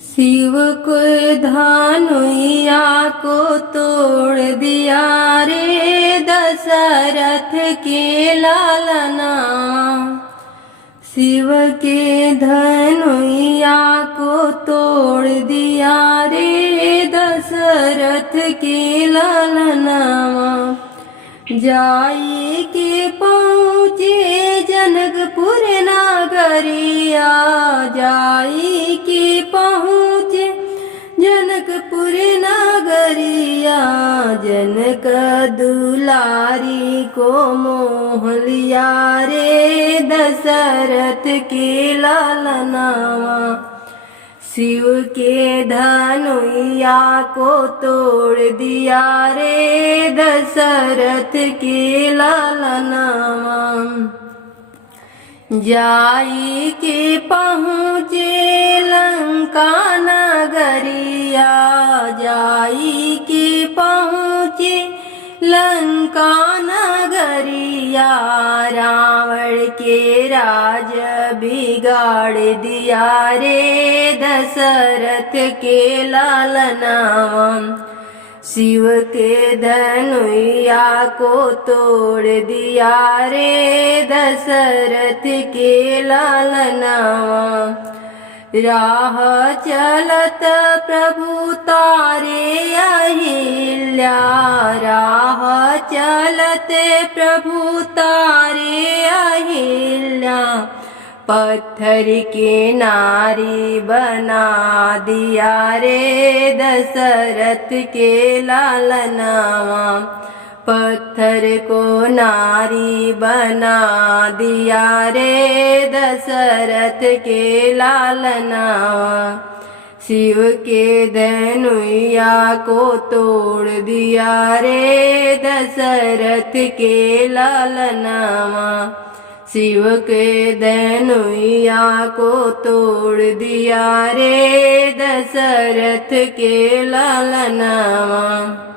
शिव को धनुइया को तोड़ दिया रे दशरथ के लालना। शिव के धनुइया को तोड़ दिया रे दशरथ के लालना। जाई के पहुँचे जनकपुर नगरिया, जाई के पहुँचे जनकपुर नगरिया। जनक दुलारी को मोह लिया रे दशरथ के लालनावा। शिव के धनुइया को तोड़ दिया रे दशरथ के लालनावा। जाई के पहुँचे लंका नगरिया, जाई के पहुँचे लंका नगरिया। रावण के राज बिगाड़ दिया रे दशरथ के लालनावा। शिव के धनुइया को तोड़ दिया रे दशरथ के लालनावा। राह चलत प्रभु तारे अहिल्या, राह चलत प्रभु तारे अहिल्या। पत्थर के नारी बना दिया रे दशरथ के लालनावा। पत्थर को नारी बना दिया रे दशरथ के लालनावा। शिव के धनुइया को तोड़ दिया रे दशरथ के लालनावा। शिव के धनुइया को तोड़ दिया रे दशरथ के लालनावा।